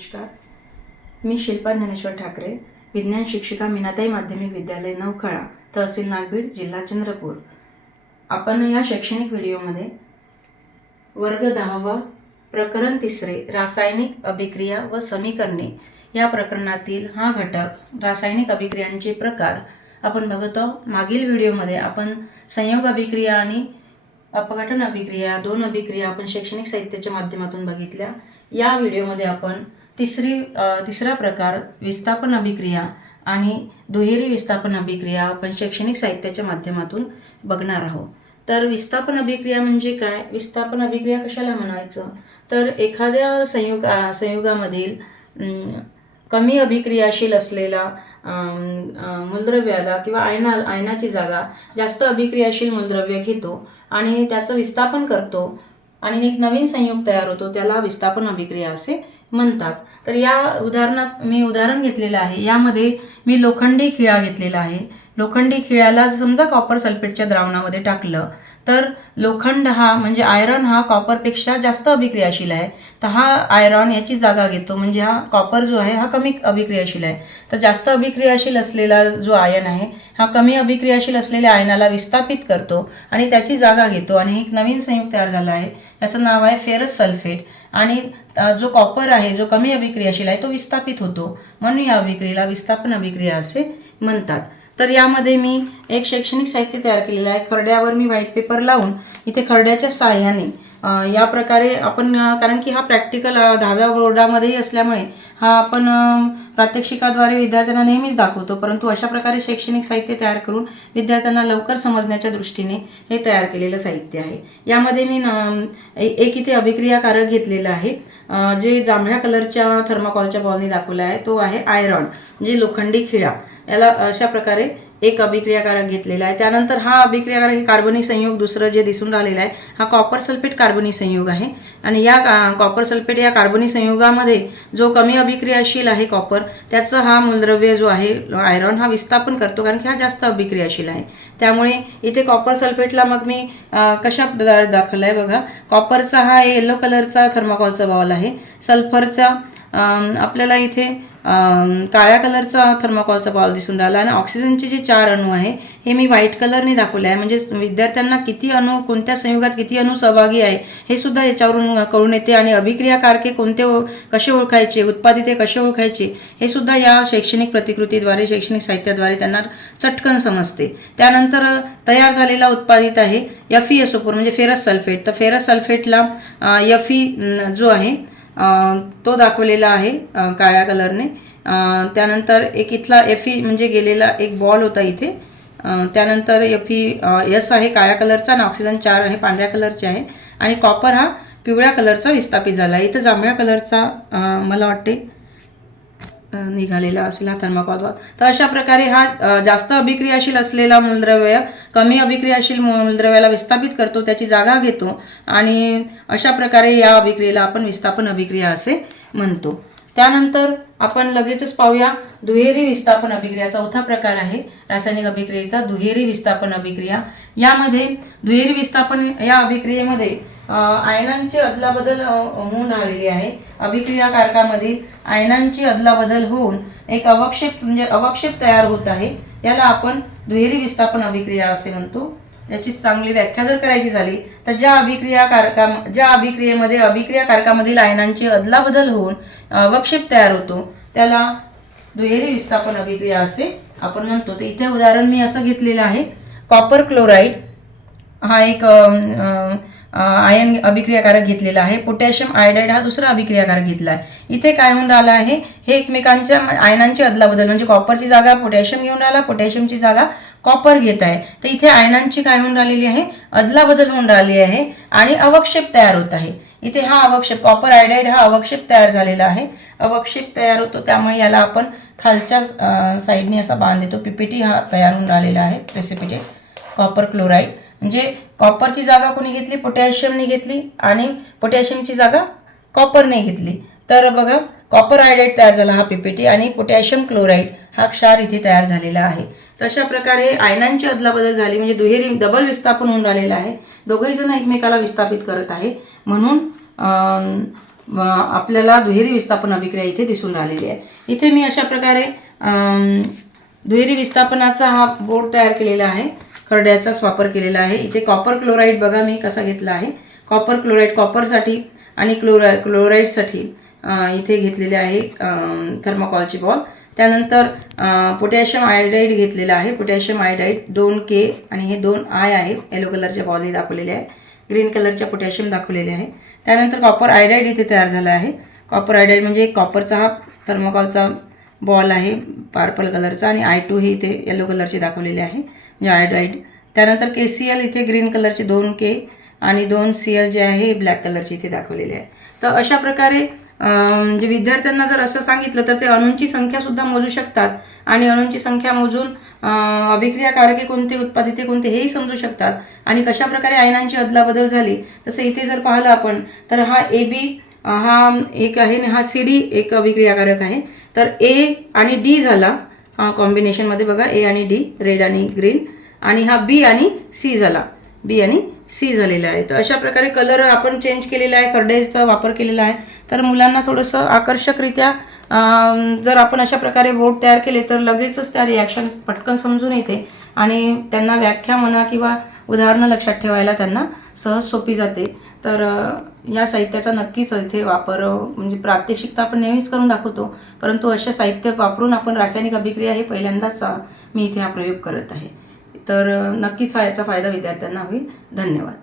नमस्कार. मी शिल्पा ज्ञानेश्वर ठाकरे विज्ञान शिक्षिका मीनाताई माध्यमिक विद्यालय नौखळा तहसील नागभीड जिल्हा चंद्रपूर. आपण या शैक्षणिक व्हिडिओमध्ये वर्ग दहावा प्रकरण तिसरे रासायनिक अभिक्रिया व समीकरणे या प्रकरणातील हा घटक रासायनिक अभिक्रियांचे प्रकार आपण बघतो मागील व्हिडिओमध्ये आपण संयोग अभिक्रिया आणि अपघटन अभिक्रिया दोन अभिक्रिया आपण शैक्षणिक साहित्याच्या माध्यमातून बघितल्या. या व्हिडिओमध्ये आपण तिसरी तिसरा प्रकार विस्थापन अभिक्रिया आणि दुहेरी विस्थापन अभिक्रिया आपण शैक्षणिक साहित्याच्या माध्यमातून बघणार आहोत. तर विस्थापन अभिक्रिया म्हणजे काय? विस्थापन अभिक्रिया कशाला म्हणायचं? तर एखाद्या संयुग संयुगामधील कमी अभिक्रियाशील असलेला मूलद्रव्याला किंवा आयना आयनाची जागा जास्त अभिक्रियाशील मूलद्रव्य घेतो आणि त्याचं विस्थापन करतो आणि एक नवीन संयुग तयार होतो त्याला विस्थापन अभिक्रिया असे म्हणतात. तर या उदाहरणात मी उदाहरण घेतलेलं आहे. यामध्ये मी लोखंडी खिळा घेतलेला आहे. लोखंडी खिळ्याला समजा कॉपर सल्फेटच्या द्रावणामध्ये टाकलं तर लोखंड हा म्हणजे आयरन हा कॉपरपेक्षा जास्त अभिक्रियाशील आहे. तर हा आयरॉन याची जागा घेतो. म्हणजे हा कॉपर जो आहे हा कमी अभिक्रियाशील आहे. तर जास्त अभिक्रियाशील असलेला जो आयन आहे हा कमी अभिक्रियाशील असलेल्या आयनाला विस्थापित करतो आणि त्याची जागा घेतो. आणि एक नवीन संयुक्त तयार झाला आहे. त्याचं नाव आहे फेरस सल्फेट आणि जो कॉपर आहे जो कमी अभिक्रियाशील आहे तो विस्थापित होतो. म्हणून या अभिक्रियेला विस्थापन अभिक्रिया असे म्हणतात. तर यामध्ये मी एक शैक्षणिक साहित्य तयार केलेलं आहे. खरड्यावर मी व्हाईट पेपर लावून इथे खरड्याच्या साह्याने या प्रकारे आपण कारण की हा प्रॅक्टिकल दहाव्या बोर्डामध्येही असल्यामुळे हा आपण प्रात्यक्षिकाद्वारे विद्यार्थ्यांना नेहमीच दाखवतो. परंतु अशा प्रकारे शैक्षणिक साहित्य तयार करून विद्यार्थ्यांना लवकर समजण्याच्या दृष्टीने हे तयार केलेलं साहित्य आहे. यामध्ये मी न- एक इथे अभिक्रियाकारक घेतलेलं आहे. जे जांभळ्या कलरच्या थर्माकॉलच्या बॉलने दाखवला आहे तो आहे आयरॉन जे लोखंडी खिळा. याला अशा प्रकारे एक अभिक्रियाकारक घेतलेला आहे. त्यानंतर हा अभिक्रियाकारक हे कार्बनिक संयोग दुसरं जे दिसून राहिलेलं आहे हा कॉपर सल्फेट कार्बनिक संयोग आहे. आणि या का- कॉपर सल्फेट या कार्बनिक संयोगामध्ये जो कमी अभिक्रियाशील आहे कॉपर त्याचा हा मूलद्रव्य जो आहे आयरॉन हा विस्थापन करतो कारण की हा जास्त अभिक्रियाशील आहे. त्यामुळे इथे कॉपर सल्फेटला मग मी कशा दाखवला आहे बघा. कॉपरचा हा येलो कलरचा थर्माकॉलचा बॉल आहे. सल्फरचा आपल्याला इथे काळ्या कलरचा थर्माकॉलचा बॉल दिसून राहिला आणि ऑक्सिजनचे जे चार अणू आहे हे मी व्हाईट कलरने दाखवले आहे. म्हणजे विद्यार्थ्यांना किती अणू कोणत्या संयुगात किती अणू सहभागी आहे हे सुद्धा याच्यावरून कळून येते. आणि अभिक्रियाकारके कोणते कसे ओळखायचे उत्पादिते कसे ओळखायचे हे सुद्धा या शैक्षणिक प्रतिकृतीद्वारे शैक्षणिक साहित्याद्वारे त्यांना चटकन समजते. त्यानंतर तयार झालेला उत्पादित आहे एफ ई एस म्हणजे फेरस सल्फेट तर फेरस सल्फेटला एफ ई जो आहे तो दाखवलेला आहे काळ्या कलरने. त्यानंतर एक इथला एफ ई म्हणजे गेलेला एक बॉल होता इथे. त्यानंतर एफ ई एस आहे काळ्या कलरचा आणि ऑक्सिजन चार आहे पांढऱ्या कलरचे आहे. आणि कॉपर हा पिवळ्या कलरचा विस्थापित झाला आहे. इथं जांभळ्या कलरचा मला वाटते निघालेला असेल हा थर्माकॉल. तर अशा प्रकारे हा जास्त अभिक्रियाशील असलेला मूलद्रव्य कमी अभिक्रियाशील मूलद्रव्याला विस्थापित करतो त्याची जागा घेतो आणि अशा प्रकारे या अभिक्रियेला आपण विस्थापन अभिक्रिया असे म्हणतो. त्यानंतर आपण लगेचच पाहूया दुहेरी विस्थापन अभिक्रिया चौथा प्रकार आहे रासायनिक अभिक्रियेचा दुहेरी विस्थापन अभिक्रिया. यामध्ये दुहेरी विस्थापन या अभिक्रियेमध्ये आयनांची अदलाबदल होऊन राहिलेली आहे. अभिक्रिया कारकामधील आयनांची अदलाबदल होऊन एक अवक्षेप म्हणजे अवक्षेप तयार होत आहे. याला आपण दुहेरी विस्थापन अभिक्रिया असे म्हणतो. याची चांगली व्याख्या जर करायची झाली तर ज्या अभिक्रिया कारका ज्या अभिक्रियेमध्ये अभिक्रिया कारकामधील आयनांची अदलाबदल होऊन अवक्षेप तयार होतो त्याला दुहेरी विस्थापन अभिक्रिया असे आपण म्हणतो. तर इथे उदाहरण मी असं घेतलेलं आहे. कॉपर क्लोराईड हा एक आयन अभिक्रियाकारक घेतलेला आहे. पोटॅशियम आयोडाईड हा दुसरा अभिक्रियाकारक घेतला आहे. इथे काय होऊन राहिलं आहे? हे एकमेकांच्या आयनांची अदलाबदल म्हणजे कॉपरची जागा पोटॅशियम घेऊन राहिला पोटॅशियमची जागा कॉपर घेत आहे. तर इथे आयनांची काय होऊन राहिलेली आहे? अदलाबदल होऊन राहिली आहे आणि अवक्षेप तयार होत आहे. इथे हा अवक्षेप कॉपर आयडाईड हा अवक्षेप तयार झालेला आहे. अवक्षेप तयार होतो त्यामुळे याला आपण खालच्या साईडने असा बांध देतो. पीपीटी हा तयार होऊन राहिलेला आहे. Precipitate copper chloride. म्हणजे कॉपरची जागा कोणी घेतली? पोटॅशियमने घेतली. आणि पोटॅशियमची जागा कॉपरने घेतली. तर बघा कॉपर आयडाईड तयार झाला हा पीपीटी आणि पोटॅशियम क्लोराईड हा क्षार इथे तयार झालेला आहे. तशा प्रकारे आयनांची अदलाबदल झाली म्हणजे दुहेरी डबल विस्थापन होऊन राहिलेलं आहे. दोघंही जण एकमेकाला विस्थापित करत आहे. म्हणून आपल्याला दुहेरी विस्थापन अभिक्रिया इथे दिसून राहिलेली आहे. इथे मी अशा प्रकारे दुहेरी विस्थापनाचा हा बोर्ड तयार केलेला आहे. खरड्याचाच वापर केलेला आहे. इथे कॉपर क्लोराईड बघा मी कसा घेतला आहे. कॉपर क्लोराईड कॉपरसाठी आणि क्लोरा क्लोराईडसाठी इथे घेतलेले आहे थर्माकॉलची बॉल त्यानंतर पोटॅशियम आयोडाईड घेतलेला आहे. पोटॅशियम आयोडाईड दोन के आणि हे दोन आय आहेत येलो कलरच्या बॉलने दाखवलेले आहे. ग्रीन कलरच्या पोटॅशियम दाखवलेले आहे. त्यानंतर कॉपर आयोडाईड इथे तयार झाला आहे. कॉपर आयोडाईड म्हणजे एक कॉपरचा हा थर्मोकॉलचा बॉल आहे. पार्पल कलरचा आणि आय टू हे इथे येलो कलरचे दाखवलेले आहे. आयोडाईड त्यानंतर के सी एल इथे ग्रीन कलरचे दोन के आणि दोन सी एल जे आहे हे ब्लॅक कलरचे इथे दाखवलेले आहे. तर अशा प्रकारे जे विद्यार्थ्यांना जर असं सांगितलं तर ते अणूंची संख्यासुद्धा मोजू शकतात आणि अणूंची संख्या मोजून अभिक्रियाकारके कोणते उत्पादिते कोणते हेही समजू शकतात. आणि कशा प्रकारे आयनांची अदलाबदल झाली तसं इथे जर पाहिलं आपण तर हा ए बी हा एक आहे आणि हा सी डी एक अभिक्रियाकारक आहे. तर ए आणि डी झाला. कॉम्बिनेशनमध्ये बघा ए आणि डी रेड आणि ग्रीन आणि हा बी आणि सी झाला. बी आणि सी झालेला आहे. तर अशा प्रकारे कलर आपण चेंज केलेला आहे खरडेचा वापर केलेला आहे. तर मुलांना थोडंसं आकर्षकरित्या जर आपण अशा प्रकारे बोर्ड तयार केले तर लगेचच त्या रिॲक्शन पटकन समजून येते. आणि त्यांना व्याख्या म्हणा किंवा उदाहरणं लक्षात ठेवायला त्यांना सहज सोपी जाते. तर या साहित्याचा नक्कीच इथे वापर म्हणजे प्रात्यक्षिकता आपण नेहमीच करून दाखवतो. परंतु अशा साहित्य वापरून आपण रासायनिक अभिक्रिया हे पहिल्यांदाच मी इथे हा प्रयोग करत आहे. तर नक्कीच हा याचा फायदा विद्यार्थ्यांना होईल. धन्यवाद.